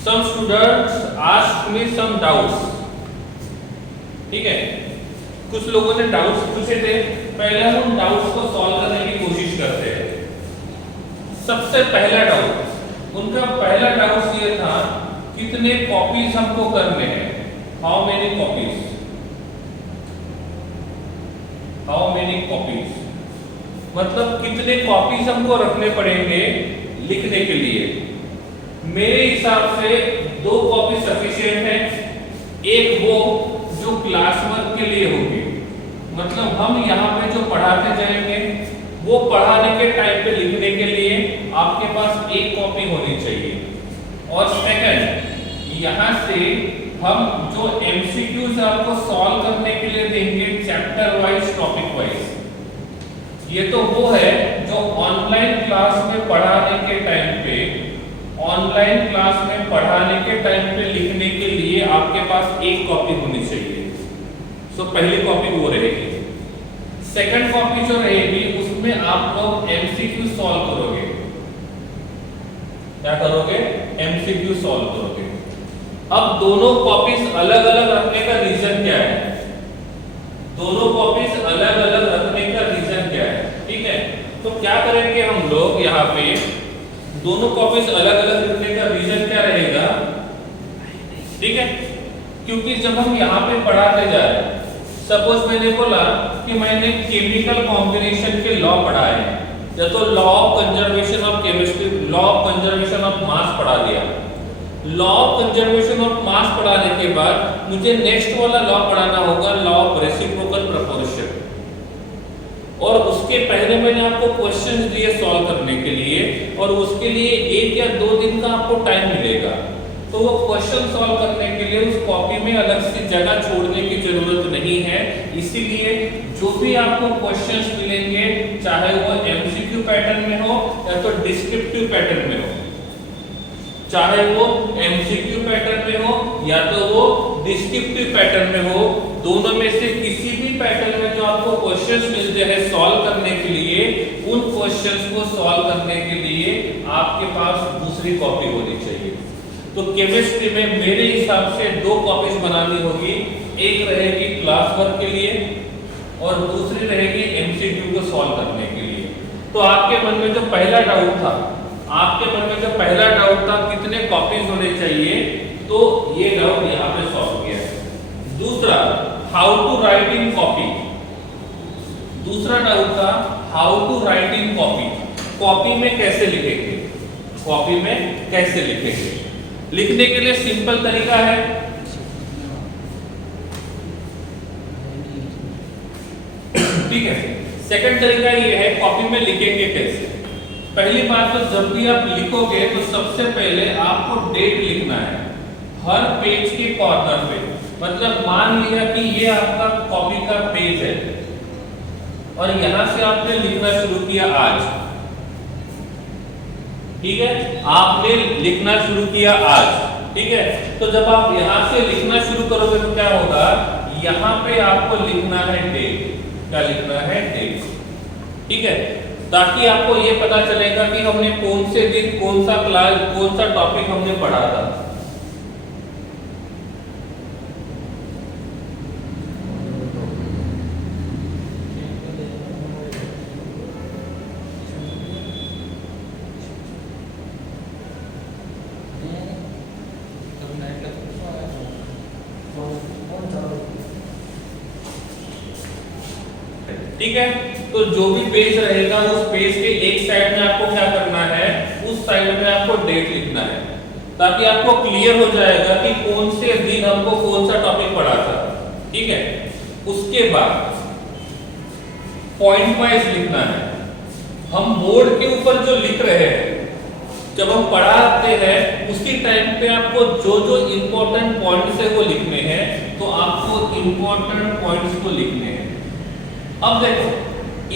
Some students asked me some doubts. ठीक है, कुछ लोगों ने डाउट्स पूछे थे। पहले हम उन डाउट्स को सॉल्व करने की कोशिश करते हैं। सबसे पहला डाउट, उनका पहला डाउट ये था कितने कॉपीज हमको करने हैं, how many copies, how many copies, मतलब कितने कॉपीज हमको रखने पड़ेंगे लिखने के लिए। मेरे हिसाब से 2 कॉपी सफिशिएंट है। एक वो जो क्लास वर्क के लिए होगी, मतलब हम यहाँ पे जो पढ़ाते जाएंगे वो पढ़ाने के टाइम पे लिखने के लिए आपके पास 1 कॉपी होनी चाहिए। और सेकंड, यहाँ से हम जो एमसीक्यूज आपको सॉल्व करने के लिए देंगे चैप्टर वाइज, टॉपिक वाइज, ये तो वो है जो ऑनलाइन क्लास में पढ़ाने के टाइम पे, ऑनलाइन क्लास में पढ़ाने के टाइम पे लिखने के लिए आपके पास 1 कॉपी होनी चाहिए। सो पहली कॉपी वो रहेगी। सेकंड कॉपी जो रहेगी उसमें आप लोग एमसीक्यू सॉल्व करोगे। क्या करोगे? एमसीक्यू सॉल्व करोगे। अब दोनों कॉपीज अलग अलग रखने का रीजन क्या है? दोनों कॉपीज अलग अलग रखने का रीजन क्या है? ठीक है, तो क्या करेंगे हम लोग यहाँ पे, दोनों कॉपीज अलग अलग रखने का रीजन क्या रहेगा? ठीक है, क्योंकि जब हम यहाँ पे पढ़ाते जा रहे हैं, सपोज मैंने बोला कि मैंने केमिकल कॉम्बिनेशन के लॉ पढ़ा है, या तो law of conservation of chemistry, law of conservation of mass पढ़ा दिया। Law of conservation of mass पढ़ाने के बाद मुझे नेक्स्ट वाला लॉ पढ़ाना होगा, लॉ ऑफ रेसिप्रोकल प्रोपोर्शन। और उसके पहले मैंने आपको क्वेश्चंस दिए सॉल्व करने के लिए, और उसके लिए 1 या 2 दिन का आपको टाइम मिलेगा। तो वो क्वेश्चन सॉल्व करने के लिए उस कॉपी में अलग से जगह छोड़ने की जरूरत नहीं है। इसीलिए जो भी आपको क्वेश्चंस मिलेंगे, चाहे वो एमसीक्यू पैटर्न में हो या तो डिस्क्रिप्टिव पैटर्न में हो, चाहे वो एमसीक्यू पैटर्न में हो या तो वो डिस्क्रिप्टिव पैटर्न में हो, दोनों में से किसी भी पैटर्न में जो आपको क्वेश्चंस मिलते हैं सॉल्व करने के लिए, उन क्वेश्चंस को सॉल्व करने के लिए आपके पास दूसरी कॉपी होनी चाहिए। तो केमिस्ट्री में मेरे हिसाब से 2 कॉपीज बनानी होगी। एक रहेगी क्लास वर्क के लिए और दूसरी रहेगी एमसीक्यू को सॉल्व करने के लिए। तो आपके मन में जो पहला डाउट था, कितने कॉपीज होने चाहिए, तो ये डाउट यहाँ पे सॉल्व किया है। दूसरा, how to write in copy. दूसरा डाउट था how to write in copy. Copy में कैसे लिखेंगे? कॉपी में कैसे लिखेंगे? लिखने के लिए सिंपल तरीका है, ठीक है। सेकंड तरीका ये है कॉपी में लिखेंगे कैसे। पहली बात, तो जब भी आप लिखोगे तो सबसे पहले आपको डेट लिखना है हर पेज के कॉर्नर पे। मतलब मान लिया कि ये आपका कॉपी का पेज है और यहां से आपने लिखना शुरू किया आज, ठीक है, आपने लिखना शुरू किया आज, ठीक है। तो जब आप यहां से लिखना शुरू करोगे तो क्या होगा, यहां पे आपको लिखना है डेट। क्या लिखना है? डेट, ठीक है, ताकि आपको ये पता चलेगा कि हमने कौन से दिन कौन सा क्लास, कौन सा टॉपिक हमने पढ़ा था। ठीक है, तो जो भी पेज रहेगा उस पेज के एक साइड में आपको क्या करना है, उस साइड में आपको डेट लिखना है, ताकि आपको क्लियर हो जाएगा कि कौन से दिन हमको कौन सा टॉपिक पढ़ा था, ठीक है। उसके बाद पॉइंट वाइज लिखना है। हम बोर्ड के ऊपर जो लिख रहे हैं, जब हम पढ़ाते हैं उसी टाइम पे आपको जो जो इंपॉर्टेंट पॉइंट्स है वो लिखने हैं, तो आपको इंपॉर्टेंट पॉइंट्स को लिखने हैं। अब देखो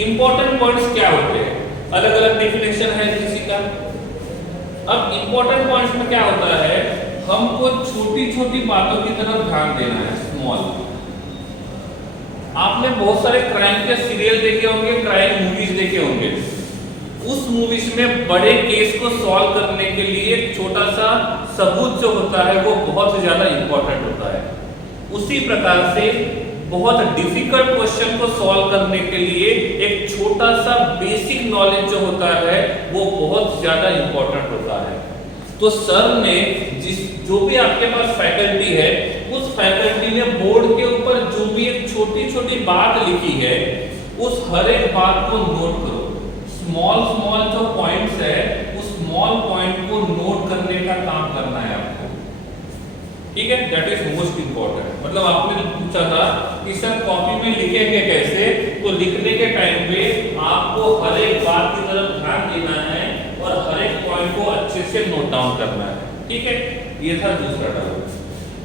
इंपॉर्टेंट पॉइंट्स क्या होते हैं, अलग अलग डेफिनेशन है किसी का। अब इंपॉर्टेंट पॉइंट्स में क्या होता है, हमको छोटी छोटी बातों की तरफ ध्यान देना है, स्मॉल। आपने बहुत सारे क्राइम के सीरियल देखे होंगे, क्राइम मूवीज देखे होंगे, उस मूवीज में बड़े केस को सॉल्व करने के लिए छोटा सा सबूत जो होता है वो बहुत ज्यादा इंपॉर्टेंट होता है। उसी प्रकार से बहुत डिफिकल्ट क्वेश्चन को सॉल्व करने के लिए एक छोटा सा बेसिक नॉलेज जो होता है वो बहुत ज्यादा इंपॉर्टेंट होता है। तो सर ने जो भी आपके पास फैकल्टी है उस फैकल्टी ने बोर्ड के ऊपर जो भी एक छोटी छोटी बात लिखी है उस हर एक बात को नोट करो। स्मॉल स्मॉल जो पॉइंट्स है उस स्मॉल पॉइंट को नोट करने का काम करना है आपको, ठीक है। That is most important. मतलब आपने पूछा था कि सर कॉपी में लिखेंगे कैसे, तो लिखने के टाइम पे आपको हर एक बात की तरफ ध्यान देना है और हर एक पॉइंट को अच्छे से नोट डाउन करना है, ठीक है। ये था दूसरा डाउट।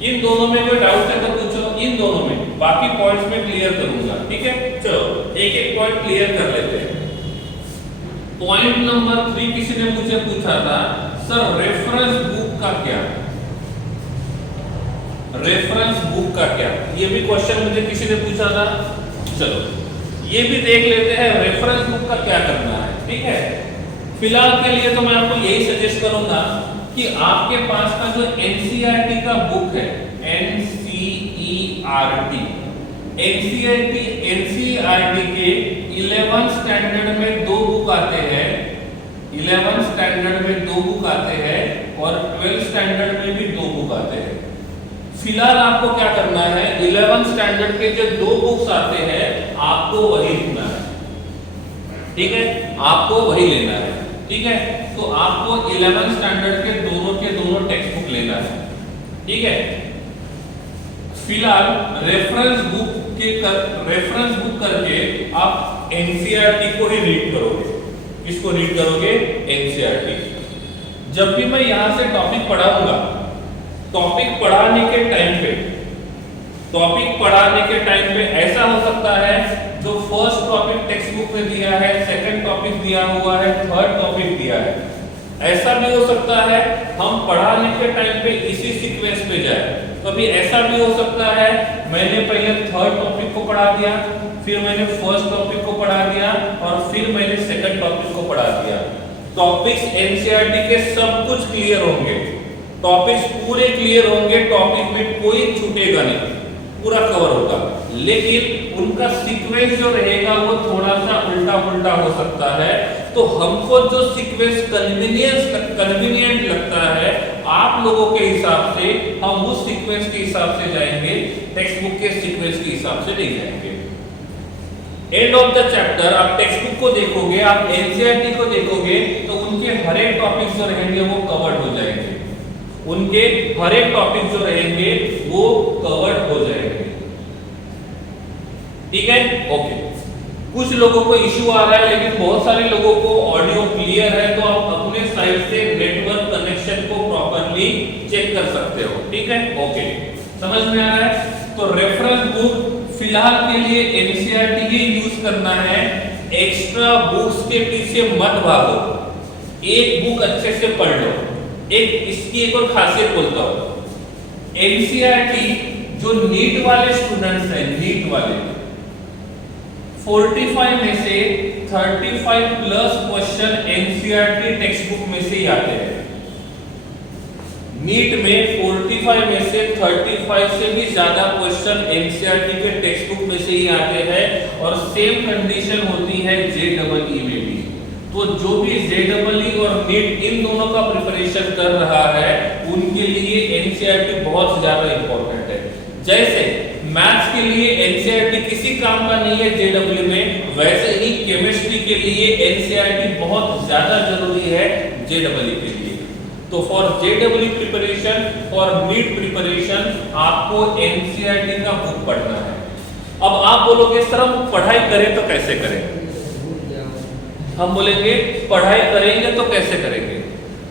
इन दोनों में कोई डाउट है तो पूछो, इन दोनों में, बाकी पॉइंट्स में क्लियर करूंगा, ठीक है। चलो एक एक पॉइंट क्लियर कर लेते हैं। पॉइंट नंबर 3 किसी ने मुझे पूछा था सर रेफरेंस बुक का क्या, रेफरेंस बुक का क्या, ये भी क्वेश्चन मुझे किसी ने पूछा था। चलो ये भी देख लेते हैं रेफरेंस बुक का क्या करना है, ठीक है। फिलहाल के लिए तो मैं आपको यही सजेस्ट करूंगा कि आपके पास का जो एनसीईआरटी का बुक है, एनसीईआरटी के 11th स्टैंडर्ड में 2 बुक आते हैं, 11th स्टैंडर्ड में 2 बुक आते हैं और 12th स्टैंडर्ड में भी 2 बुक आते हैं। फिलहाल आपको क्या करना है, 11th स्टैंडर्ड के जो 2 बुक्स आते हैं आपको वही लिखना है, ठीक है, आपको वही लेना है, ठीक है। तो आपको 11th स्टैंडर्ड के दोनों टेक्स्ट बुक लेना है, ठीक है। फिलहाल रेफरेंस बुक करके आप एनसीईआरटी को ही रीड करोगे। किसको रीड करोगे? एनसीईआरटी। जब भी मैं यहां से टॉपिक पढ़ाऊंगा, टॉपिक पढ़ाने के टाइम पे ऐसा हो सकता है जो फर्स्ट टॉपिक टेक्स्ट बुक में दिया है, सेकंड टॉपिक दिया हुआ है, थर्ड टॉपिक दिया है, ऐसा भी हो सकता है हम पढ़ाने के टाइम पे इसी सीक्वेंस पे जाए। कभी ऐसा भी हो सकता है मैंने पहले थर्ड टॉपिक को पढ़ा दिया, फिर मैंने फर्स्ट टॉपिक को पढ़ा दिया और फिर मैंने सेकंड टॉपिक को पढ़ा दिया। टॉपिक्स एनसीईआरटी के सब कुछ क्लियर होंगे, टॉपिक्स पूरे क्लियर होंगे, टॉपिक में कोई छूटेगा नहीं, पूरा कवर होगा। लेकिन उनका सीक्वेंस जो रहेगा वो थोड़ा सा उल्टा पुल्टा हो सकता है। तो हमको जो सीक्वेंस कन्वीनियंट लगता है आप लोगों के हिसाब से, हम उस सीक्वेंस के हिसाब से जाएंगे, टेक्स्ट बुक के सीक्वेंस के हिसाब से नहीं जाएंगे। एंड ऑफ द चैप्टर आप टेक्स्ट बुक को देखोगे, आप एनसीईआरटी को देखोगे तो उनके हर एक टॉपिक जो रहेंगे वो कवर्ड हो जाएंगे, उनके हर एक टॉपिक जो रहेंगे वो कवर्ड हो जाएंगे, ठीक है। ओके, कुछ लोगों को इश्यू आ रहा है लेकिन बहुत सारे लोगों को ऑडियो क्लियर है, तो आप अपने साइड से नेटवर्क कनेक्शन को प्रॉपर्ली चेक कर सकते हो, ठीक है। ओके, समझ में आ रहा है। तो रेफरेंस बुक फिलहाल के लिए एनसीईआरटी ही यूज करना है, एक्स्ट्रा बुक्स के पीछे मत भागो, एक बुक अच्छे से पढ़ लो। इसकी एक और खासियत बोलता हूं, एनसीईआरटी जो नीट वाले स्टूडेंट्स हैं, नीट वाले 45 में से 35 plus question NCERT text book में से ही आते हैं। नीट में 45 में से 35 से भी ज्यादा क्वेश्चन एनसीईआरटी के टेक्स्ट बुक में से ही आते हैं और सेम कंडीशन होती है जेईई में भी। तो जो भी जेईई और नीट इन दोनों का प्रिपरेशन कर रहा है उनके लिए एनसीईआरटी बहुत ज्यादा इंपॉर्टेंट है। जैसे मैथ्स के लिए एनसीईआरटी किसी काम का नहीं है जेईई में, वैसे ही केमिस्ट्री के लिए एनसीईआरटी बहुत ज्यादा जरूरी है जेईई के लिए। तो for JEE preparation, for NEET preparation आपको एनसीईआरटी का बुक पढ़ना है। अब आप बोलोगे सर हम पढ़ाई करें तो कैसे करें? हम बोलेंगे पढ़ाई करेंगे तो कैसे करेंगे?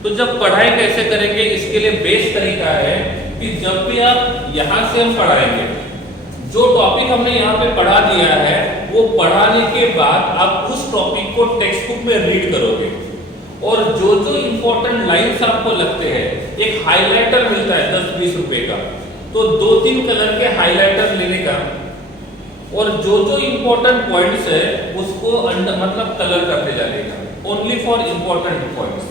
तो जब पढ़ाई कैसे करेंगे इसके लिए बेस्ट तरीका है कि जब भी आप यहां से हम पढ़ाएंगे, जो टॉपिक हमने यहाँ पे पढ़ा दिया है वो पढ़ाने के बाद आप उस टॉपिक को टेक्स्ट बुक में रीड करोगे और जो जो इंपॉर्टेंट लाइंस आपको लगते हैं, एक हाइलाइटर मिलता है 10-20 रुपए का, तो 2-3 कलर के हाइलाइटर लेने का और जो जो इंपॉर्टेंट पॉइंट्स है उसको मतलब कलर करते जाने का ओनली फॉर इंपॉर्टेंट पॉइंट्स।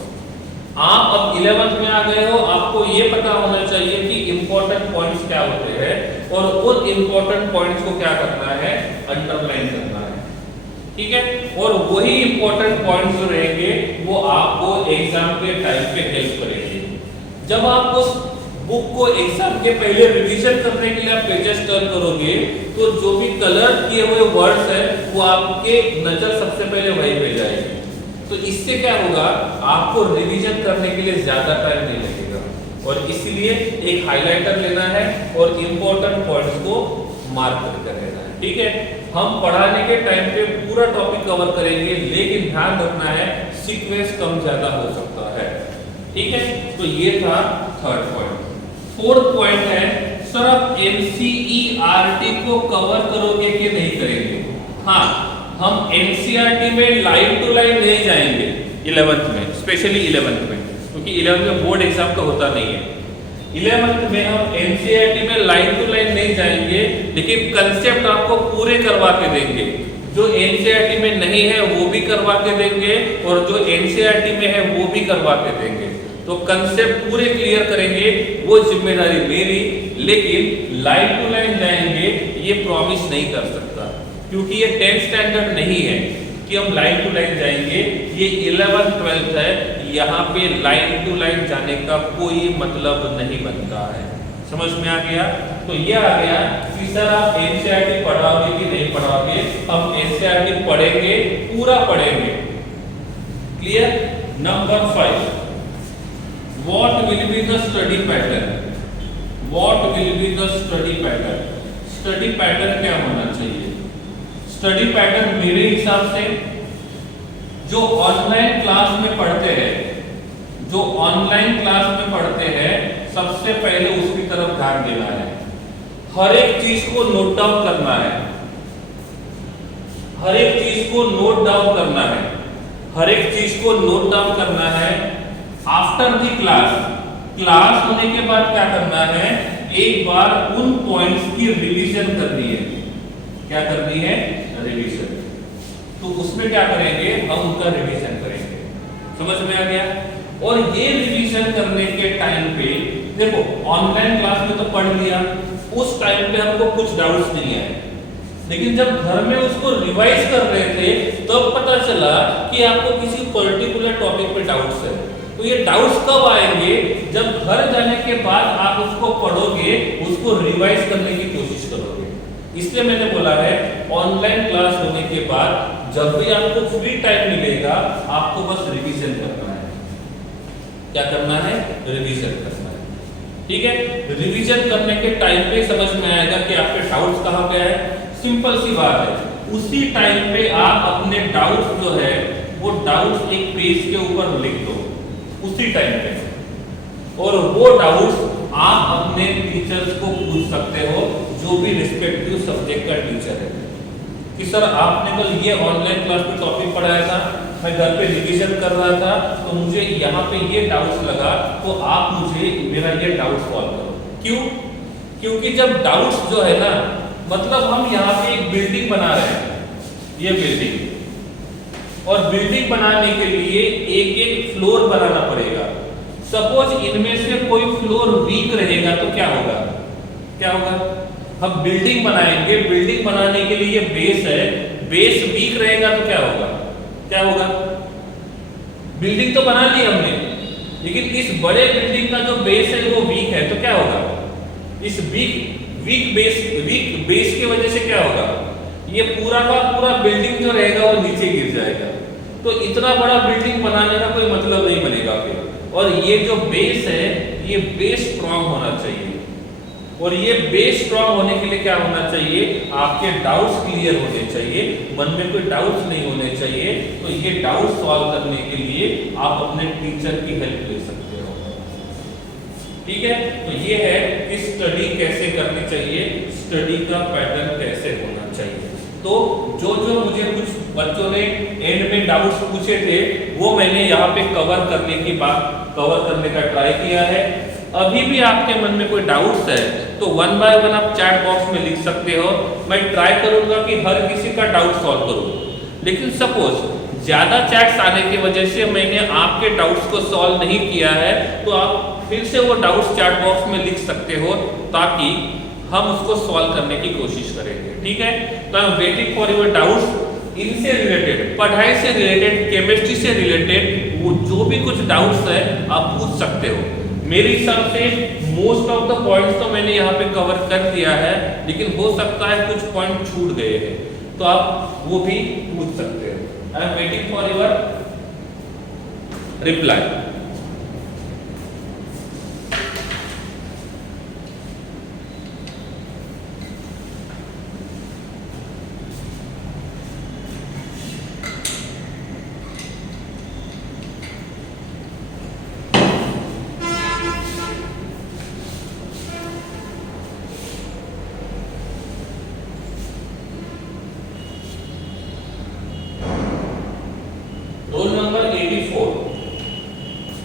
आप अब 11th में आ गए हो, आपको ये पता होना चाहिए कि इंपॉर्टेंट पॉइंट्स क्या होते हैं और उन इंपॉर्टेंट पॉइंट्स को क्या करना है, अंडरलाइन करना है, ठीक है। और वही इंपॉर्टेंट पॉइंट्स जो रहेंगे वो आपको एग्जाम के टाइम पे हेल्प करेंगे। जब आप उस बुक को एग्जाम के पहले रिवीजन करने के लिए आप पेजेस टर्न करोगे तो जो भी कलर किए हुए वर्ड्स है वो आपके नजर सबसे पहले वहीं पे जाएगी। तो इससे क्या होगा, आपको रिवीजन करने के लिए ज्यादा टाइम नहीं लगेगा। और इसीलिए एक हाइलाइटर लेना है और इंपॉर्टेंट पॉइंट्स को मार्क करके रहना है, ठीक है। हम पढ़ाने के टाइम पे पूरा टॉपिक कवर करेंगे, लेकिन ध्यान रखना है सीक्वेंस कम ज्यादा हो सकता है, ठीक है। तो ये था थर्ड पॉइंट। फोर्थ पॉइंट है, सर आप एनसीईआरटी को कवर करोगे कि नहीं करेंगे? हाँ, हम एनसीईआरटी में लाइन टू लाइन नहीं जाएंगे 11th में, स्पेशली 11th में, क्योंकि 11th में बोर्ड एग्जाम का होता नहीं है। 11th में हम एनसीईआरटी में लाइन टू लाइन नहीं जाएंगे, लेकिन कंसेप्ट आपको पूरे करवा के देंगे। जो एनसीईआरटी में नहीं है वो भी करवा के देंगे और जो एनसीईआरटी में है वो भी करवा के देंगे। तो कंसेप्ट पूरे क्लियर करेंगे, वो जिम्मेदारी मेरी, लेकिन लाइन टू लाइन जाएंगे ये प्रॉमिस नहीं कर सकता, क्योंकि ये 10th स्टैंडर्ड नहीं है कि हम लाइन टू लाइन जाएंगे। ये 11th 12th है, यहाँ पे लाइन टू लाइन जाने का कोई मतलब नहीं बनता है। समझ में आ गया? तो ये आ गया कि सर आप एनसीईआरटी पढ़ाओगे कि नहीं पढ़ाओगे। हम एनसीईआरटी पढ़ेंगे, पूरा पढ़ेंगे। Clear? Number 5, What will be the study pattern? What will be the study pattern? Study pattern क्या होना चाहिए? Study pattern मेरे हिसाब से जो ऑनलाइन क्लास में पढ़ते हैं, जो ऑनलाइन क्लास में पढ़ते हैं, सबसे पहले उसकी तरफ ध्यान देना है। हर एक चीज को नोट डाउन करना है, हर एक चीज को नोट डाउन करना है, हर एक चीज को नोट डाउन करना है। आफ्टर द क्लास होने के बाद क्या करना है, एक बार उन पॉइंट्स की रिवीजन करनी है। क्या करनी है? रिवीजन। तो उसमें क्या करेंगे, हम उनका रिवीजन करेंगे। समझ में आ गया? और ये रिवीजन करने के टाइम पे देखो, ऑनलाइन क्लास में तो पढ़ लिया, उस टाइम पे हमको कुछ डाउट्स नहीं आए, लेकिन जब घर में उसको रिवाइज कर रहे थे तब पता चला कि आपको किसी पर्टिकुलर टॉपिक पे डाउट्स है। तो ये डाउट्स कब आएंगे, जब घर जाने के बाद आप उसको पढ़ोगे, उसको रिवाइज करने की कोशिश करोगे। इसलिए मैंने बोला है ऑनलाइन क्लास होने के बाद जब भी आपको फ्री टाइम मिलेगा, आपको बस रिवीजन करना है। क्या करना है? रिवीजन करना है, ठीक है। रिवीजन करने के टाइम पे समझ में आएगा कि आपके डाउट्स कहाँ पे है। सिंपल सी बात है, उसी टाइम पे आप अपने डाउट्स जो है वो डाउट्स एक पेज के ऊपर लिख दो उसी टाइम पे, और वो डाउट्स आप अपने टीचर्स को पूछ सकते हो, जो भी रिस्पेक्टिव सब्जेक्ट का टीचर है, कि सर आपने कल ये ऑनलाइन क्लास में टॉपिक पढ़ाया था, मैं घर पे रिवीजन कर रहा था, तो मुझे यहाँ पे ये डाउट्स लगा, तो आप मुझे मेरा ये डाउट सॉल्व करो। क्यों? क्योंकि जब डाउट्स जो है ना, मतलब हम यहाँ पे एक बिल्डिंग बना रहे हैं, ये बिल्डिंग, और बिल्डिंग बनाने के लिए एक एक फ्लोर बनाना पड़ेगा। सपोज इनमें से कोई फ्लोर वीक रहेगा तो क्या होगा? क्या होगा? हम बिल्डिंग बनाएंगे, बिल्डिंग बनाने के लिए बेस है, बेस वीक रहेगा तो क्या होगा? क्या होगा? बिल्डिंग तो बना ली हमने, लेकिन इस बड़े बिल्डिंग का जो बेस है वो वीक है, तो क्या होगा? इस वीक बेस की वजह से क्या होगा? ये पूरा का पूरा बिल्डिंग जो रहेगा वो नीचे गिर जाएगा। तो इतना बड़ा बिल्डिंग बनाने का कोई मतलब नहीं बनेगा फिर। और ये जो बेस है, ये बेस स्ट्रांग होना चाहिए, और ये बेस स्ट्रांग होने के लिए क्या होना चाहिए? आपके डाउट्स क्लियर होने चाहिए, मन में कोई डाउट्स नहीं होने चाहिए। तो ये डाउट सॉल्व करने के लिए आप अपने टीचर की हेल्प ले सकते हो, ठीक है। तो ये है कि स्टडी कैसे करनी चाहिए, स्टडी का पैटर्न कैसे होना चाहिए। तो जो मुझे कुछ बच्चों ने एंड में डाउट्स पूछे थे, वो मैंने यहाँ पे कवर करने का ट्राई किया है। अभी भी आपके मन में कोई डाउट्स है तो 1 बाय 1 आप चैट बॉक्स में लिख सकते हो। मैं ट्राई करूंगा कि हर किसी का डाउट सॉल्व करूं, लेकिन सपोज ज्यादा चैट्स आने की वजह से मैंने आपके डाउट्स को सॉल्व नहीं किया है, तो आप फिर से वो डाउट्स चैट बॉक्स में लिख सकते हो ताकि हम उसको सॉल्व करने की कोशिश करेंगे, ठीक है। तो I am waiting for your doubts. इनसे रिलेटेड, पढ़ाई से रिलेटेड, केमिस्ट्री से रिलेटेड वो जो भी कुछ डाउट्स है आप पूछ सकते हो। मेरे हिसाब से मोस्ट ऑफ द पॉइंट्स तो मैंने यहाँ पे कवर कर दिया है, लेकिन हो सकता है कुछ पॉइंट छूट गए हैं, तो आप वो भी पूछ सकते हो। I am waiting for your reply.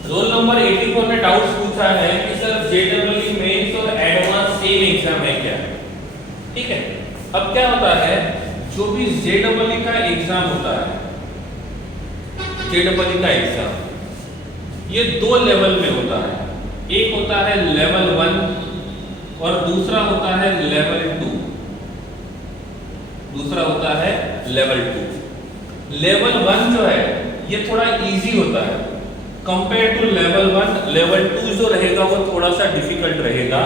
Roll number 84 ने डाउट्स पूछा है कि सर जेडब्ल्यू मेंस और एडवांस सेम एग्जाम है क्या? ठीक है, अब क्या होता है, जो भी जेडब्ल्यू का एग्जाम होता है, जेडब्ल्यू का एग्जाम ये दो लेवल में होता है। एक होता है लेवल 1 और दूसरा होता है लेवल 2। दूसरा होता है लेवल 2। लेवल 1 जो है ये थोड़ा इजी होता है कंपेयर टू लेवल 1। लेवल 2 जो रहेगा वो थोड़ा सा डिफिकल्ट रहेगा।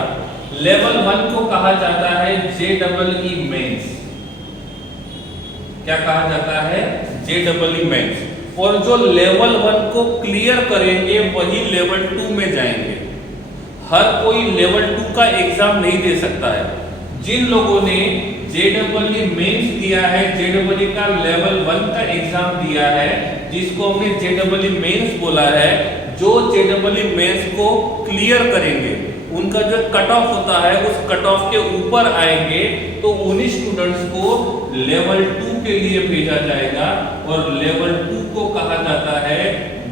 लेवल 1 को कहा जाता है जेडब्ल्यू मेंस। क्या कहा जाता है? जेडब्ल्यू मेंस। और जो लेवल 1 को क्लियर करेंगे वही लेवल 2 में जाएंगे। हर कोई लेवल 2 का एग्जाम नहीं दे सकता है। जिन लोगों ने जेडब्ल्यू मेंस दिया है, जेडब्ल्यू का लेवल 1 का एग्जाम दिया है, जिसको हमने जेडब्ल्यू मेंस बोला है, जो जेडब्ल्यू मेंस को क्लियर करेंगे उनका जो कट ऑफ होता है उस कट ऑफ के ऊपर आएंगे, तो उन्हीं स्टूडेंट्स को लेवल 2 के लिए भेजा जाएगा। और लेवल 2 को कहा जाता है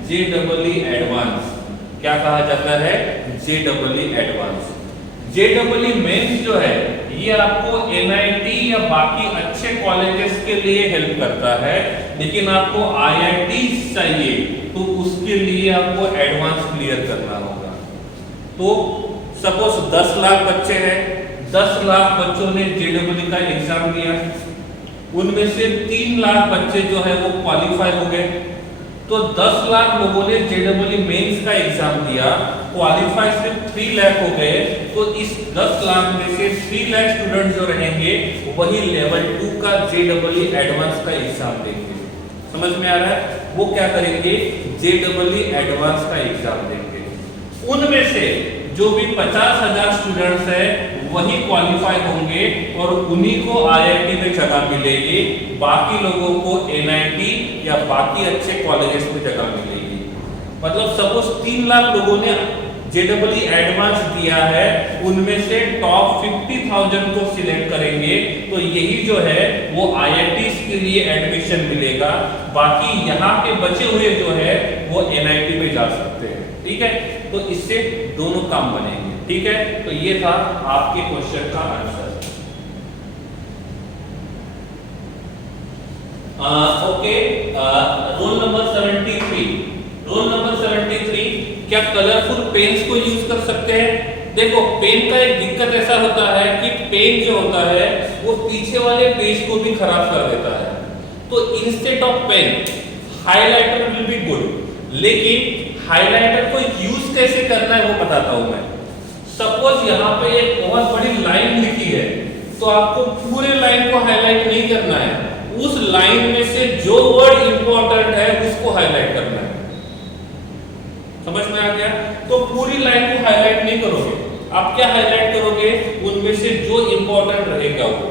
जेडब्ल्यू एडवांस। क्या कहा जाता है? JW advance. जेडब्ल्यू मेंस जो है ये आपको एनआईटी या बाकी अच्छे कॉलेजेस के लिए हेल्प करता है, लेकिन आपको आईआईटी चाहिए तो उसके लिए आपको एडवांस क्लियर करना होगा। तो सपोज 10 लाख बच्चे हैं, 10 लाख बच्चों ने जेडब्ल्यू का एग्जाम दिया, उनमें से 3 लाख बच्चे जो है वो क्वालिफाई हो गए। तो 10 लाख लोगों ने जेडब्ल्यू मेंस का एग्जाम दिया, क्वालिफाई सिर्फ 3 लाख हो गए। तो इस 10 लाख में से 3 लाख स्टूडेंट जो रहेंगे वही लेवल 2 का जेडब्ल्यू एडवांस का एग्जाम देंगे। समझ में आ रहा है? वो क्या करेंगे? जेडब्ल्यू एडवांस का एग्जाम देंगे। उनमें से जो भी 50,000 स्टूडेंट्स है वही क्वालिफाई होंगे और उन्हीं को आईआईटी में जगह मिलेगी, बाकी लोगों को एनआईटी या बाकी अच्छे कॉलेजेस में जगह मिलेगी। मतलब सपोज 3 लाख लोगों ने जेडब्ल्यू एडवांस दिया है, उनमें से टॉप 50,000 को सिलेक्ट करेंगे, तो यही जो है वो आईआईटी के लिए एडमिशन मिलेगा। बाकी यहाँ के बचे हुए जो है वो एनआईटी में जा सकते हैं। ठीक है, तो इससे दोनों काम बनेंगे। ठीक है, तो ये था आपके क्वेश्चन का answer. Okay, roll number 73। Roll number 73, क्या कलरफुल पेन्स को यूज कर सकते हैं? देखो, पेन का एक दिक्कत ऐसा होता है कि पेन जो होता है वो पीछे वाले पेज को भी खराब कर देता है। तो instead of pen highlighter will be good. लेकिन हाइलाइटर को यूज कैसे करना है वो बताता हूं मैं। सपोज यहाँ पे एक बहुत बड़ी लाइन लिखी है, तो आपको पूरे लाइन को हाईलाइट नहीं करना है, उस लाइन में से जो वर्ड इंपॉर्टेंट है उसको हाईलाइट करना है। समझ में आ गया? तो पूरी लाइन को हाईलाइट नहीं करोगे, आप क्या हाईलाइट करोगे? उनमें से जो इंपॉर्टेंट रहेगा वो।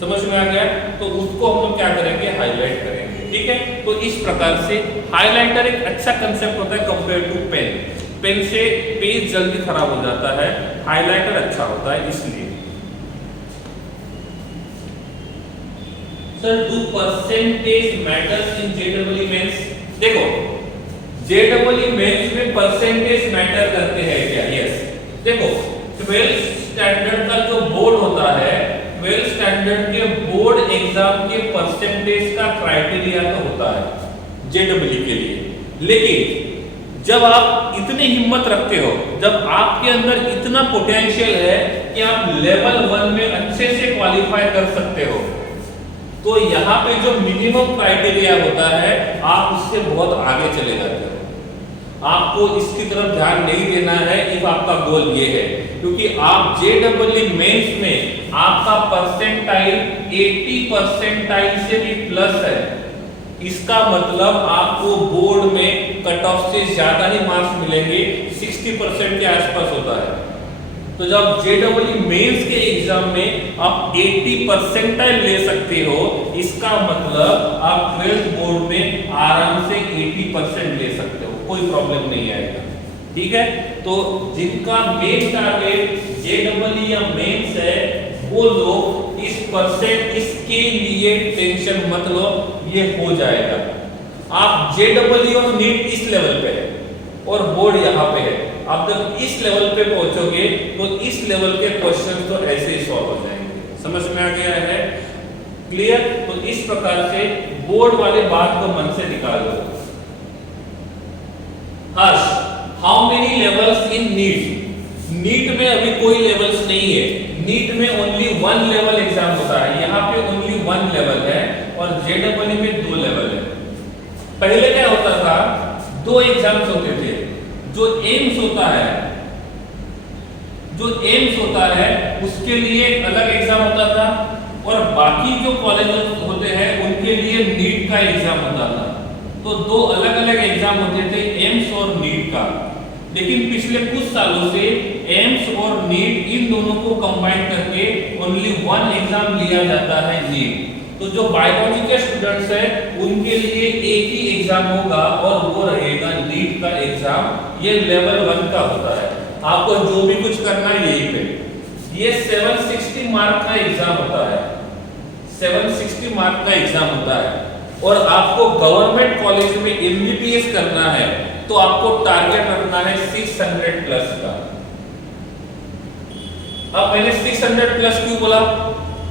समझ में आ गया? तो उसको हम लोग क्या करेंगे? हाईलाइट करेंगे। ठीक है, तो इस प्रकार से हाइलाइटर एक अच्छा कंसेप्ट होता है कंपेयर टू पेन। पेन से पेज जल्दी खराब हो जाता है, हाइलाइटर अच्छा होता है इसलिए। Sir, do percentage matters in जेडब्ल्यू मेंस? देखो, जेडब्ल्यू मेंस में परसेंटेज मैटर करते हैं क्या? यस। देखो, 12th स्टैंडर्ड का जो बोर्ड होता है, 12th स्टैंडर्ड के बोर्ड एग्जाम के परसेंटेज का क्राइटेरिया तो होता है। जेडब्ल्यू के लिए। लेकिन जब आप इतनी हिम्मत रखते हो, जब आपके अंदर इतना पोटेंशियल है कि आप लेवल 1 में अच्छे से क्वालिफाई कर सकते हो, तो यहाँ पे जो मिनिमम क्राइटेरिया होता है आप उससे बहुत आगे चले जाते हो। आपको इसकी तरफ ध्यान नहीं देना है if आपका गोल ये है, क्योंकि आप जेडब्ल्यू मेंस में आपका परसेंटाइल 80 परसेंटाइल से भी प्लस है। इसका मतलब आपको बोर्ड में कट ऑफ से ज्यादा ही मार्क्स मिलेंगे, 60% के आसपास होता है। तो जब जेडब्ल्यू मेंस के एग्जाम में आप 80 परसेंटाइल ले सकते हो, इसका मतलब आप 12th बोर्ड में आराम से 80% ले सकते हो, कोई प्रॉब्लम नहीं आएगा। ठीक है, तो जिनका मेन टारगेट जेडब्ल्यू या मेंस है वो लोग इसके लिए टेंशन मत लो, ये हो जाएगा। आप जेडब्ल्यू और नीट इस लेवल पे है और बोर्ड यहाँ पे है, आप जब इस लेवल पे पहुंचोगे तो इस लेवल के क्वेश्चन तो ऐसे ही सॉल्व हो जाएंगे। समझ में आ गया है? क्लियर? तो इस प्रकार से बोर्ड वाले बात को मन से निकाल दो। Harsh, how many levels in NEET? NEET में अभी कोई लेवल्स नहीं है, नीट में ओनली 1 लेवल एग्जाम होता है। यहाँ पे ओनली 1 लेवल है और जेडब्ल्यू में 2 लेवल है। पहले क्या होता था, 2 एग्जाम्स होते थे। जो एम्स होता है उसके लिए अलग एग्जाम होता था और बाकी जो कॉलेजेस होते हैं उनके लिए नीट का एग्जाम होता था। तो 2 अलग अलग एग्जाम होते थे, एम्स और नीट का। लेकिन पिछले कुछ सालों से एम्स और नीट इन दोनों को कंबाइन करके ओनली 1 एग्जाम लिया जाता है, नीट। तो जो बायोलॉजी के स्टूडेंट्स हैं उनके लिए एक ही एग्जाम होगा और वो रहेगा नीट का एग्जाम। ये लेवल 1 का होता है, आपको जो भी कुछ करना है यही पे। ये 760 मार्क का एग्जाम होता है, 760 मार्क का एग्जाम होता है। और आपको गवर्नमेंट कॉलेज में एमबीबीएस करना है तो आपको टारगेट रखना है 600 प्लस का। अब मैंने 600 प्लस क्यों बोला?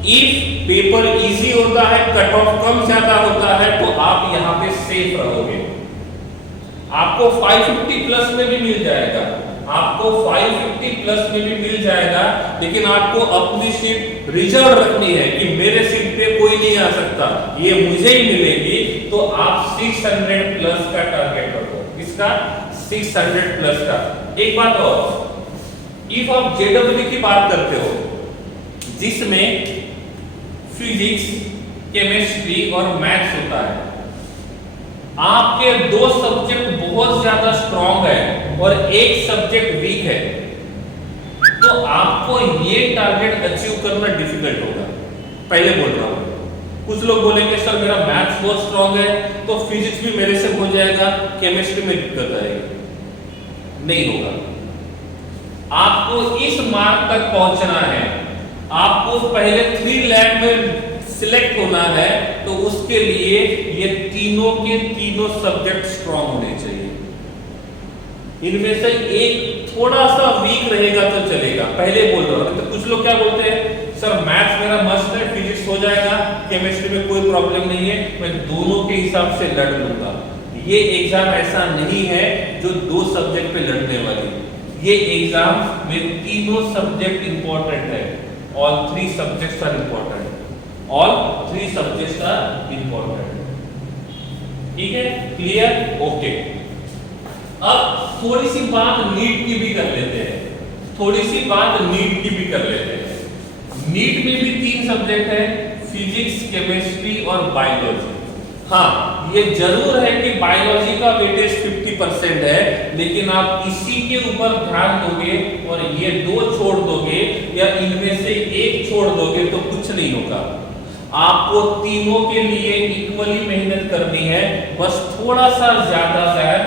इफ पेपर इजी होता है, कट ऑफ कम ज्यादा होता है, तो आप यहाँ पे सेफ रहोगे। आपको 550 प्लस में भी मिल जाएगा, आपको 550 प्लस में भी मिल जाएगा, लेकिन आपको अपनी सीट रिजर्व रखनी है कि मेरे सीट पे कोई नहीं आ सकता, ये मुझे ही मिलेगी। तो आप 600 प्लस का टारगेट रखो। किसका? 600 प्लस का। एक बात और, इफ आप जेडब्ल्यू की बात करते हो जिसमें फिजिक्स, केमिस्ट्री और मैथ्स होता है, आपके 2 सब्जेक्ट बहुत ज्यादा स्ट्रॉन्ग है और एक सब्जेक्ट वीक है, तो आपको ये टारगेट अचीव करना डिफिकल्ट होगा। पहले बोल रहा हूं, कुछ लोग बोलेंगे सर मेरा मैथ्स बहुत स्ट्रॉन्ग है तो फिजिक्स भी मेरे से हो जाएगा, केमिस्ट्री में दिक्कत आएगी। नहीं होगा। आपको इस मार्क तक पहुंचना है, आपको पहले 3 लाख में सिलेक्ट होना है, तो उसके लिए ये तीनों के तीनों सब्जेक्ट स्ट्रॉन्ग होने चाहिए। इनमें से एक थोड़ा सा वीक रहेगा तो चलेगा, पहले बोल रहा हूं। तो कुछ लोग क्या बोलते हैं, सर मैथ्स मेरा मस्त है, फिजिक्स हो जाएगा, केमिस्ट्री में कोई प्रॉब्लम नहीं है, मैं दोनों के हिसाब से लड़ लूंगा। ये एग्जाम ऐसा नहीं है जो 2 सब्जेक्ट पे लड़ने वाली। ये एग्जाम में तीनों सब्जेक्ट इंपॉर्टेंट है। All 3 subjects are important. All 3 subjects are important. ठीक है? क्लियर? ओके। अब थोड़ी सी बात नीट की भी कर लेते हैं। नीट में भी 3 सब्जेक्ट है, फिजिक्स, केमिस्ट्री और बायोलॉजी। हाँ, ये जरूर है कि बायोलॉजी का वेटेज 50% है, लेकिन आप इसी के ऊपर ध्यान दोगे और ये 2 छोड़ दोगे या इनमें से एक छोड़ दोगे तो कुछ नहीं होगा। आपको तीनों के लिए इक्वली मेहनत करनी है, बस थोड़ा सा ज्यादा ध्यान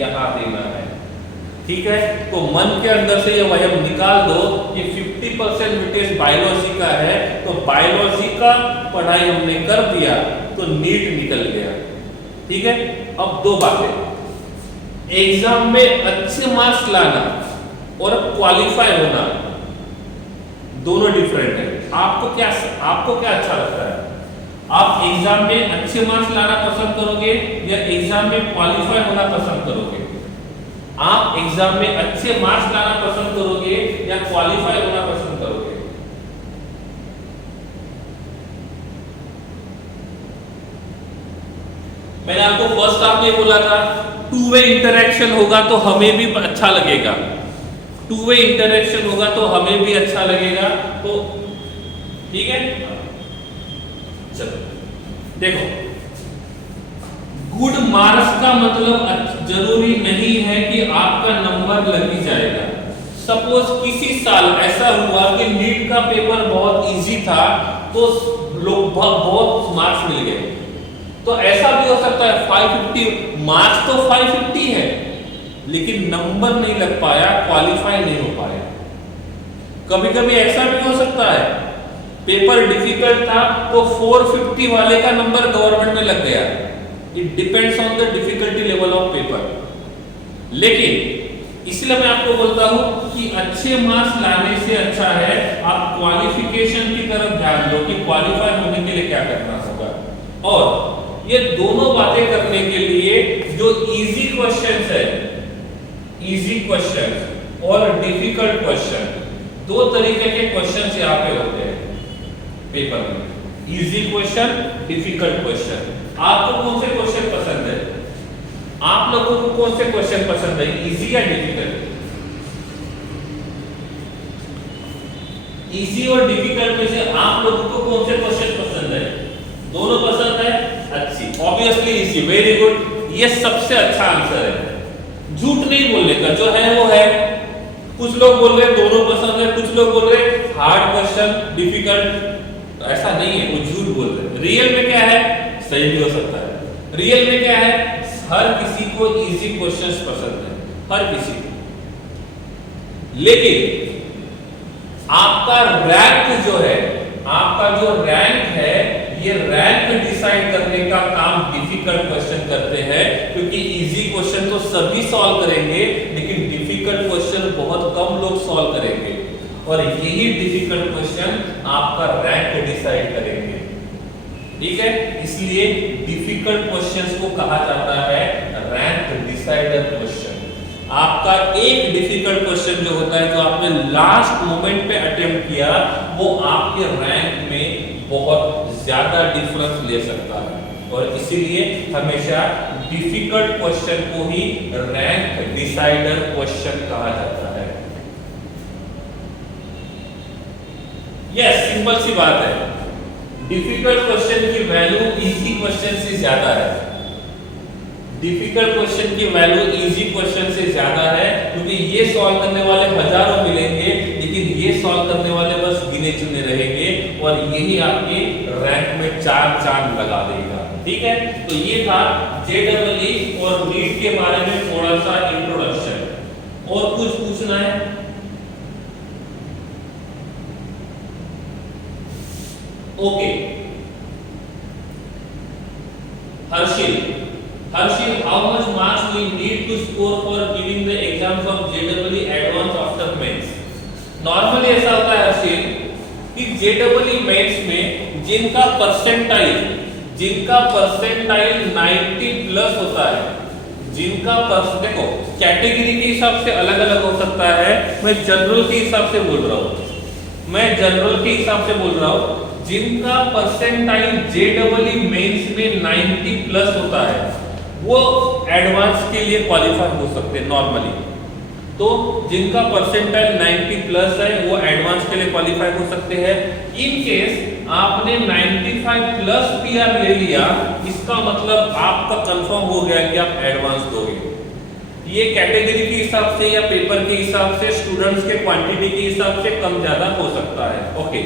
यहाँ देना है। ठीक है? तो मन के अंदर से ये वहम निकाल दो कि 50% वेटेज बायोलॉजी का है, तो बायोलॉजी का पढ़ाई हमने कर दिया तो नीट निकल गया। ठीक है? अब 2 बातें, एग्जाम में अच्छे मार्क्स लाना और क्वालिफाई होना दोनों डिफरेंट है। आपको क्या अच्छा लगता है? आप एग्जाम में अच्छे मार्क्स लाना पसंद करोगे या एग्जाम में क्वालिफाई होना पसंद करोगे? आप एग्जाम में अच्छे मार्क्स लाना पसंद करोगे या क्वालिफाई होना पसंद करोगे? मैंने आपको फर्स्ट हाफ में बोला था टू वे इंटरेक्शन होगा तो हमें भी अच्छा लगेगा, टू वे इंटरेक्शन होगा तो हमें भी अच्छा लगेगा। तो ठीक है, चलो देखो, गुड मार्क्स का मतलब जरूरी नहीं है कि आपका नंबर लग ही जाएगा। सपोज किसी साल ऐसा हुआ कि नीट का पेपर बहुत इजी था तो लोग बहुत मार्क्स मिल गए, तो ऐसा भी हो सकता है 550 मार्क्स तो 550 है लेकिन नंबर नहीं लग पाया, क्वालिफाई नहीं हो पाया। कभी कभी ऐसा भी हो सकता है पेपर डिफिकल्ट था तो 450 वाले का नंबर गवर्नमेंट में लग गया। It depends on the difficulty level of paper. लेकिन इसलिए मैं आपको बोलता हूं कि अच्छे मार्क्स लाने से अच्छा है आप क्वालिफिकेशन की तरफ ध्यान दो कि क्वालिफाई होने के लिए क्या करना होगा। और ये दोनों बातें करने के लिए जो इजी क्वेश्चंस है, इजी क्वेश्चंस और डिफिकल्ट क्वेश्चन, दो तरीके के क्वेश्चंस यहाँ पे होते हैं पेपर में, इजी क्वेश्चन, डिफिकल्ट क्वेश्चन। आपको कौन से क्वेश्चन पसंद है? आप लोगों को कौन से क्वेश्चन पसंद है, इजी या डिफिकल्ट? इजी और डिफिकल्ट में से आप लोगों को कौन से क्वेश्चन पसंद है? दोनों पसंद है, अच्छी, ऑब्वियसली इजी, वेरी गुड, ये सबसे अच्छा आंसर है। झूठ नहीं बोलने का, जो है वो है। कुछ लोग बोल रहे दोनों पसंद है, कुछ लोग बोल रहे हार्ड क्वेश्चन, डिफिकल्ट, ऐसा नहीं है, वो झूठ बोल रहे। रियल में क्या है, सही भी हो सकता है। रियल में क्या है, हर किसी को इजी क्वेश्चंस पसंद है, हर किसी को। लेकिन आपका रैंक जो है, आपका जो रैंक है, ये रैंक डिसाइड करने का काम डिफिकल्ट क्वेश्चन करते हैं, क्योंकि इजी क्वेश्चन तो सभी सॉल्व करेंगे लेकिन डिफिकल्ट क्वेश्चन बहुत कम लोग सॉल्व करेंगे, और यही डिफिकल्ट क्वेश्चन आपका रैंक डिसाइड करेंगे। ठीक है, इसलिए डिफिकल्ट क्वेश्चंस को कहा जाता है रैंक डिसाइडर क्वेश्चन। आपका एक डिफिकल्ट क्वेश्चन जो होता है, जो आपने लास्ट मोमेंट पे अटेम्प्ट किया, वो आपके रैंक में बहुत ज्यादा डिफरेंस ले सकता है, और इसीलिए हमेशा डिफिकल्ट क्वेश्चन को ही रैंक डिसाइडर क्वेश्चन कहा जाता है। यस, सिंपल सी बात है, डिफिकल्ट क्वेश्चन की वैल्यू इजी क्वेश्चन से ज्यादा है। डिफिकल्ट क्वेश्चन की वैल्यू इजी क्वेश्चन से ज्यादा है, क्योंकि ये सॉल्व करने वाले हजारों मिलेंगे लेकिन ये सॉल्व करने वाले बस गिने चुने रहेंगे, और यही आपके रैंक में चार चांद लगा देगा। ठीक है, तो ये था जेईई और नीट के बारे में थोड़ा सा इंट्रोडक्शन। और कुछ पूछना है? Okay, Harshil, how much marks we need to score for giving the exams of JEE Advanced after mains? Normally ऐसा होता है हर्षिल कि JEE मेंस में जिनका परसेंटाइल 90 प्लस होता है, जिनका देखो कैटेगरी के हिसाब से अलग अलग हो सकता है, मैं जनरल के हिसाब से बोल रहा हूँ, जिनका परसेंटाइल JEE मेंस में 90 प्लस होता है वो एडवांस के लिए क्वालिफाई हो सकते हैं नॉर्मली। तो जिनका परसेंटाइल 90 प्लस है वो एडवांस के लिए क्वालिफाई हो सकते हैं। इन केस आपने 95 प्लस पीआर ले लिया, इसका मतलब आपका कंफर्म हो गया कि आप एडवांस दोगे। ये कैटेगरी के हिसाब से या पेपर के हिसाब से, स्टूडेंट्स के क्वांटिटी के हिसाब से कम ज्यादा हो सकता है। ओके,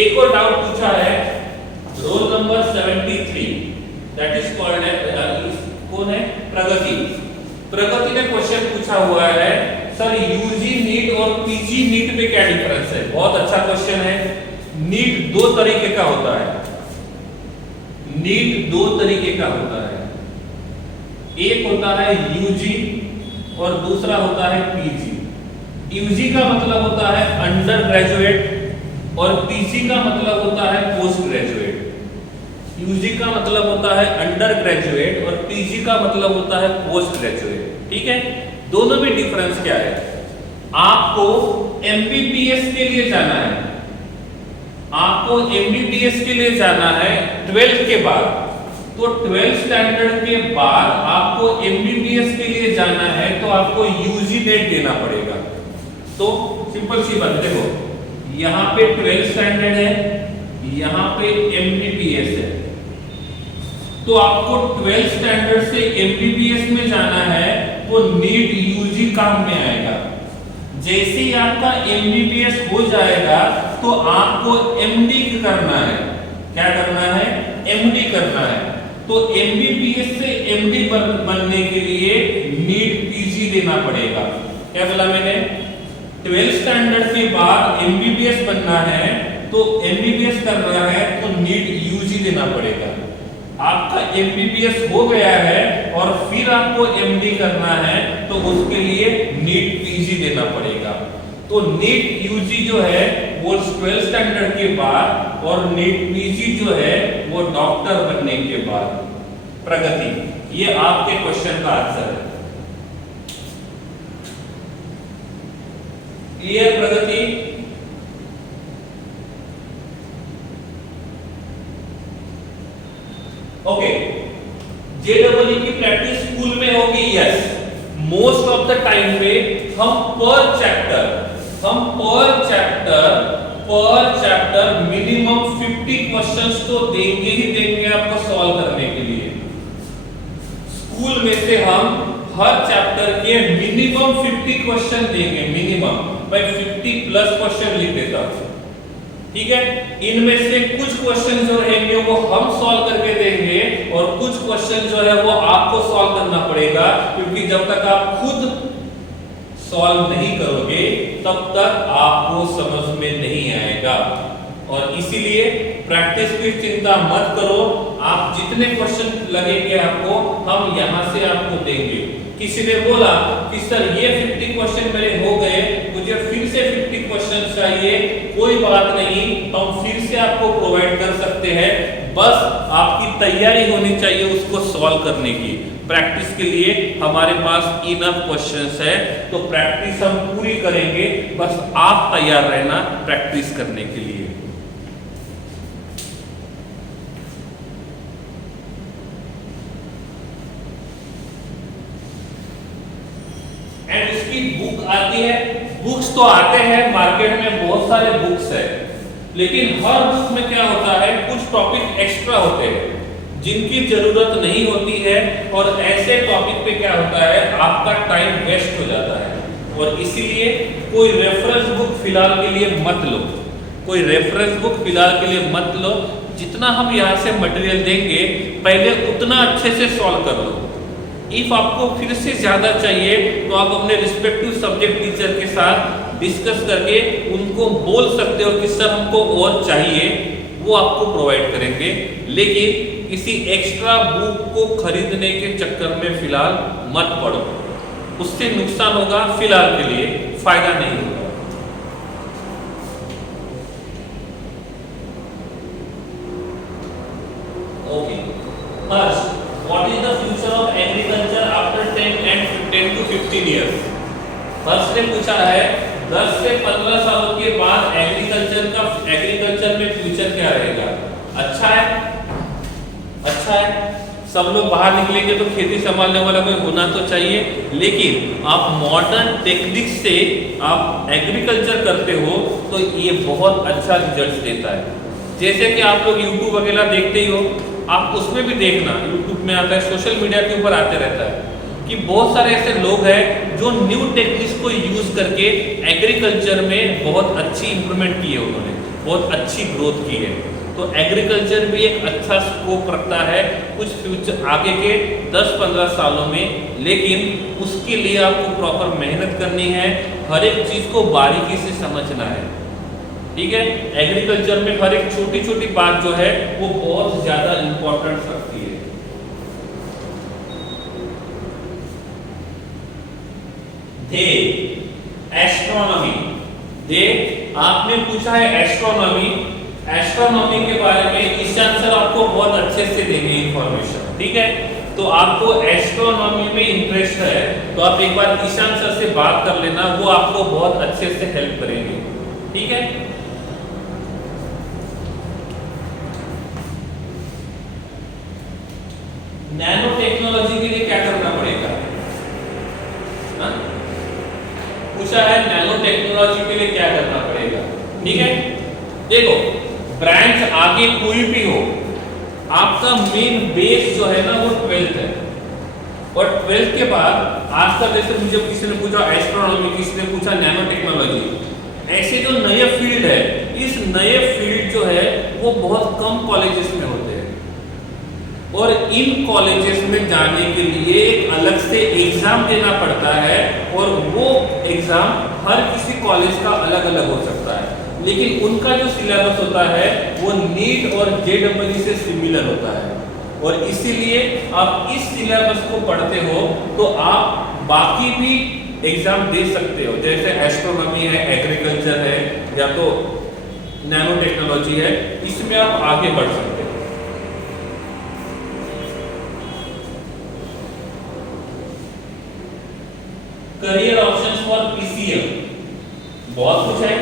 एक और डाउट पूछा है, roll number 73, that is called, कौन है, प्रगति ने क्वेश्चन पूछा हुआ है, सर यूजी नीट और पीजी नीट में क्या डिफरेंस है? बहुत अच्छा क्वेश्चन है। नीट दो तरीके का होता है, नीट दो तरीके का होता है, एक होता है यूजी और दूसरा होता है पीजी। यूजी का मतलब होता है अंडर ग्रेजुएट और पीजी का मतलब होता है पोस्ट ग्रेजुएट। यूजी का मतलब होता है अंडर ग्रेजुएट और पीजी का मतलब होता है पोस्ट ग्रेजुएट। ठीक है, दोनों में डिफरेंस क्या है? आपको एमबीबीएस के लिए जाना है, आपको एमबीबीएस के लिए जाना है 12th के बाद, तो 12th स्टैंडर्ड के बाद आपको एमबीबीएस के लिए जाना है तो आपको यूजी नेट देना पड़ेगा। तो सिंपल सी बात, देखो यहाँ पे 12th स्टैंडर्ड है, यहाँ पे एमबीबीएस है, तो आपको 12th स्टैंडर्ड से एमबीबीएस में जाना है तो नीट यूजी काम में आएगा। जैसे ही आपका एमबीबीएस हो जाएगा तो आपको एमडी करना है। क्या करना है? एमडी करना है। तो एमबीबीएस से एमडी बनने के लिए नीट पीजी देना पड़ेगा। क्या बोला मैंने? 12th स्टैंडर्ड के बाद एमबीबीएस बनना है तो एमबीबीएस करना है तो नीट यूजी देना पड़ेगा। आपका एमबीबीएस हो गया है और फिर आपको एमडी करना है तो उसके लिए नीट पीजी देना पड़ेगा। तो नीट यूजी जो है वो 12th स्टैंडर्ड के बाद और नीट पीजी जो है वो डॉक्टर बनने के बाद। प्रगति, ये आपके क्वेश्चन का आंसर है। क्लियर प्रगति? ओके, जेडब्ल्यू की प्रैक्टिस स्कूल में होगी, yes. Most of the time पे हम पर चैप्टर मिनिमम 50 क्वेश्चंस तो देंगे ही देंगे आपको सॉल्व करने के लिए। स्कूल में से हम हर चैप्टर के मिनिमम 50 क्वेश्चन देंगे, मिनिमम। मैं 50 प्लस क्वेश्चन लिख देता हूं, ठीक है। इनमें से कुछ क्वेश्चन जो रहेंगे वो हम सॉल्व करके देंगे और कुछ क्वेश्चन जो है वो आपको सॉल्व करना पड़ेगा, क्योंकि जब तक आप खुद सॉल्व नहीं करोगे तब तक आपको समझ में नहीं आएगा। और इसीलिए प्रैक्टिस की चिंता मत करो, आप जितने क्वेश्चन लगेंगे आपको हम यहां से आपको देंगे। किसी ने बोला कि सर ये 50 क्वेश्चन मेरे हो गए, मुझे फिर से 50 क्वेश्चन चाहिए, कोई बात नहीं, हम फिर से आपको प्रोवाइड कर सकते हैं, बस आपकी तैयारी होनी चाहिए उसको सॉल्व करने की। प्रैक्टिस के लिए हमारे पास इनफ क्वेश्चंस है, तो प्रैक्टिस हम पूरी करेंगे, बस आप तैयार रहना प्रैक्टिस करने के लिए। एंड उसकी बुक आती है, बुक्स तो आते हैं मार्केट में, बहुत सारे बुक्स है, लेकिन हर बुक में क्या होता है, कुछ टॉपिक एक्स्ट्रा होते हैं जिनकी जरूरत नहीं होती है, और ऐसे टॉपिक पे क्या होता है आपका टाइम वेस्ट हो जाता है। और इसीलिए कोई रेफरेंस बुक फिलहाल के लिए मत लो, कोई रेफरेंस बुक फिलहाल के लिए मत लो। जितना हम यहाँ से मटेरियल देंगे पहले उतना अच्छे से सॉल्व कर लो। इफ आपको फिर से ज्यादा चाहिए तो आप अपने रिस्पेक्टिव सब्जेक्ट टीचर के साथ डिस्कस करके उनको बोल सकते हो कि सर हमको और चाहिए, वो आपको प्रोवाइड करेंगे। लेकिन किसी एक्स्ट्रा बुक को खरीदने के चक्कर में फिलहाल मत पड़ो, उससे नुकसान होगा, फिलहाल के लिए फायदा नहीं होगा। Okay, first, what is the future of agriculture after 10 to 15 years? First ने पूछा है 10 से 15 सालों के बाद एग्रीकल्चर में फ्यूचर क्या रहेगा? अच्छा है, अच्छा है, सब लोग बाहर निकलेंगे तो खेती संभालने वाला कोई होना तो चाहिए, लेकिन आप मॉडर्न टेक्निक से आप एग्रीकल्चर करते हो तो ये बहुत अच्छा रिजल्ट देता है। जैसे कि आप लोग यूट्यूब वगैरह देखते ही हो, आप उसमें भी देखना, यूट्यूब में आता है, सोशल मीडिया के ऊपर आते रहता है कि बहुत सारे ऐसे लोग हैं जो न्यू टेक्निक्स को यूज करके एग्रीकल्चर में बहुत अच्छी इंप्रूवमेंट की है, उन्होंने बहुत अच्छी ग्रोथ की है। तो एग्रीकल्चर भी एक अच्छा स्कोप रखता है कुछ फ्यूचर आगे के 10-15 सालों में, लेकिन उसके लिए आपको प्रॉपर मेहनत करनी है, हर एक चीज को बारीकी से समझना है, ठीक है। एग्रीकल्चर में हर एक छोटी छोटी बात जो है वो बहुत ज्यादा इंपॉर्टेंस रखती है। एस्ट्रोनॉमी, आपने पूछा है एस्ट्रोनॉमी, एस्ट्रोनॉमी के बारे में ईशान सर आपको बहुत अच्छे से देंगे इंफॉर्मेशन, ठीक है। तो आपको एस्ट्रोनॉमी में इंटरेस्ट है तो आप एक बार ईशान सर से बात कर लेना, वो आपको बहुत अच्छे से हेल्प करेंगे, ठीक है। नैनो टेक्नोलॉजी के लिए क्या करना पड़ेगा? पूछा है नैनो टेक्नोलॉजी के लिए क्या करना पड़ेगा, ठीक है। देखो ब्रांच आगे कोई भी हो, आपका मेन बेस जो है ना वो 12th है, और 12th के बाद आज तक जैसे मुझे किसी ने पूछा एस्ट्रोनॉमी, किसी ने पूछा नैनो टेक्नोलॉजी, ऐसे जो नए फील्ड है, इस नए फील्ड जो है वो बहुत कम कॉलेजेस में होते हैं, और इन कॉलेजेस में जाने के लिए एक अलग से एग्जाम देना पड़ता है, और वो एग्जाम हर किसी कॉलेज का अलग अलग हो सकता है, लेकिन उनका जो सिलेबस होता है वो नीट और जेईई से सिमिलर होता है, और इसीलिए आप इस सिलेबस को पढ़ते हो तो आप बाकी भी एग्जाम दे सकते हो, जैसे एस्ट्रोनॉमी है, एग्रीकल्चर है, या तो नैनो टेक्नोलॉजी है, इसमें आप आगे बढ़ सकते हो। करियर ऑप्शंस फॉर पीसीएम बहुत कुछ है,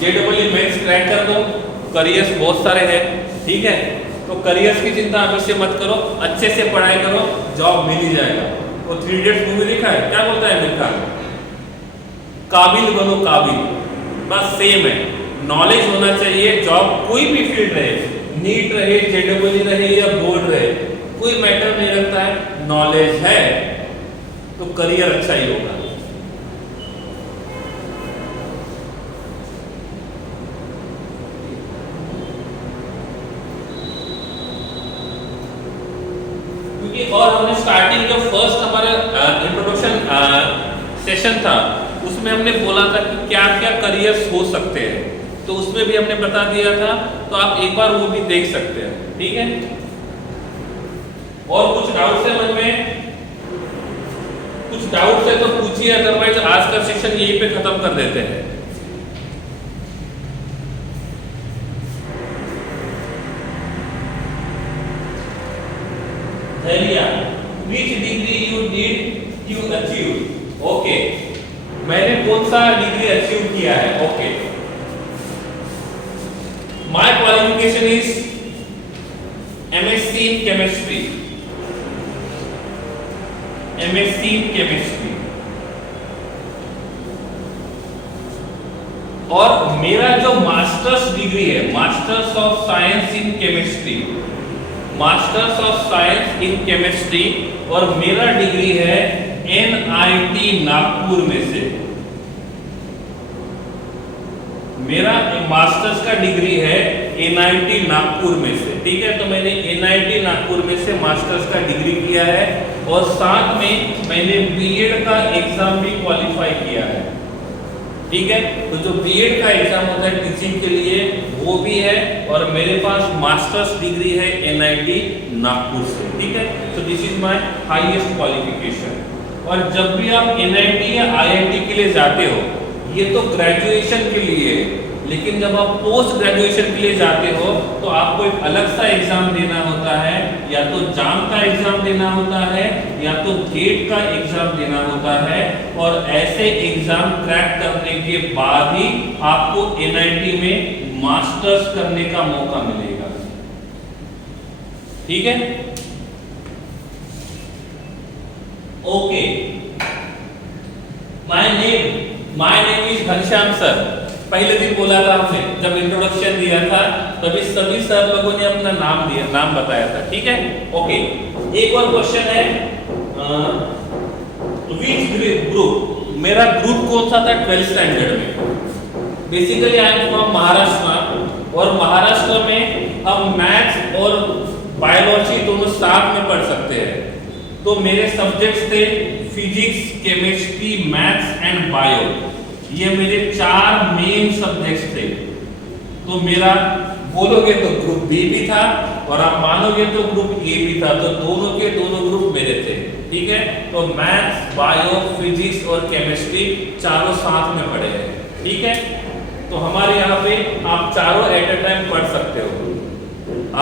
जेईई मेंस क्रैक कर दो, करियर्स बहुत सारे हैं, ठीक है। तो करियर्स की चिंता अवश्य मत करो, अच्छे से पढ़ाई करो, जॉब मिल ही जाएगा। वो 3 इडियट्स मूवी देखा है, क्या बोलता है मिल्खा? काबिल बनो काबिल, बस सेम है, नॉलेज होना चाहिए, जॉब कोई भी फील्ड रहे, नीट रहे, जेईई रहे या बोर्ड रहे, कोई मैटर नहीं रखता है, नॉलेज है तो करियर अच्छा ही होगा। और हमने स्टार्टिंग जो फर्स्ट हमारा इंट्रोडक्शन सेशन था उसमें हमने बोला था कि क्या क्या करियर्स हो सकते हैं, तो उसमें भी हमने बता दिया था, तो आप एक बार वो भी देख सकते हैं, ठीक है। और कुछ डाउट्स है मन में? कुछ डाउट्स है तो पूछिए, अदरवाइज आज का सेशन यहीं पे खत्म कर देते हैं। Which degree you did you achieve? Okay. मैंने कौन सा डिग्री अचीव किया है? Okay. My qualification is MSc in chemistry. MSc in chemistry. और मेरा जो मास्टर्स डिग्री है, masters of science in chemistry, masters of science in chemistry, और मेरा डिग्री है एनआईटी नागपुर में से। मेरा मास्टर्स का डिग्री है एनआईटी नागपुर में से, ठीक है। तो मैंने एनआईटी नागपुर में से मास्टर्स का डिग्री किया है, और साथ में मैंने बीएड का एग्जाम भी क्वालिफाई किया है, ठीक है। तो जो बीएड का एग्जाम होता है टीचिंग के लिए वो भी है, और मेरे पास मास्टर्स डिग्री है एनआईटी नागपुर से, ठीक है। तो this is my highest qualification. और जब भी आप एनआईटी या आईआईटी के लिए जाते हो, ये तो ग्रेजुएशन के लिए, लेकिन जब आप पोस्ट ग्रेजुएशन के लिए जाते हो तो आपको एक अलग सा एग्जाम देना होता है, या तो जाम का एग्जाम देना होता है, या तो गेट का एग्जाम देना होता है, और ऐसे एग्जाम क्रैक करने के बाद ही आपको एनआईटी में मास्टर्स करने का मौका मिलेगा, ठीक है। Okay, my name is Ghanshyam sir. पहले दिन बोला था हमने, जब इंट्रोडक्शन दिया था तभी सभी सर लोगों ने अपना नाम बताया था, ठीक है। ओके, एक और क्वेश्चन है, विच ग्रुप, मेरा ग्रुप कौन सा था 12th स्टैंडर्ड में? Basically I am from Maharashtra, और महाराष्ट्र में हम मैथ्स और बायोलॉजी दोनों साथ में पढ़ सकते हैं। तो मेरे सब्जेक्ट्स थे physics, chemistry, maths and bio, ये मेरे 4 मेन सब्जेक्ट्स थे। तो मेरा बोलोगे तो ग्रुप बी भी था, और आप मानोगे तो ग्रुप ए भी था, तो दोनों के दोनों ग्रुप मेरे थे, ठीक है। तो मैथ्स, बायो, फिजिक्स और केमिस्ट्री चारों साथ में पढ़े हैं, ठीक है। तो हमारे यहाँ पे आप चारों एट अ टाइम पढ़ सकते हो,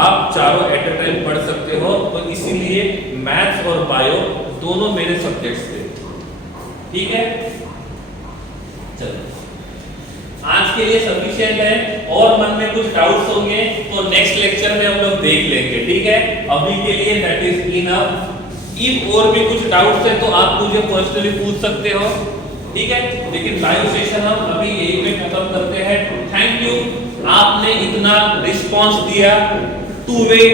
आप चारों एट अ टाइम पढ़ सकते हो। तो इसीलिए मैथ्स और बायो दोनों मेरे सब्जेक्ट्स थे, ठीक है। चलो आज के लिए सफिशिएंट है, और मन में कुछ डाउट्स होंगे तो नेक्स्ट लेक्चर में हम लोग देख लेंगे, ठीक है। अभी के लिए दैट इज इनफ। इफ और भी कुछ डाउट्स है तो आप मुझे पर्सनली पूछ सकते हो, ठीक है। लेकिन लाइव सेशन हम अभी यही में खत्म करते हैं। थैंक यू, आपने इतना रिस्पांस दिया, टू वे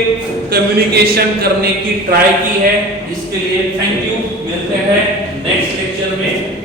कम्युनिकेशन करने की ट्राई की है, इसके लिए थैंक यू। मिलते हैं नेक्स्ट लेक्चर में।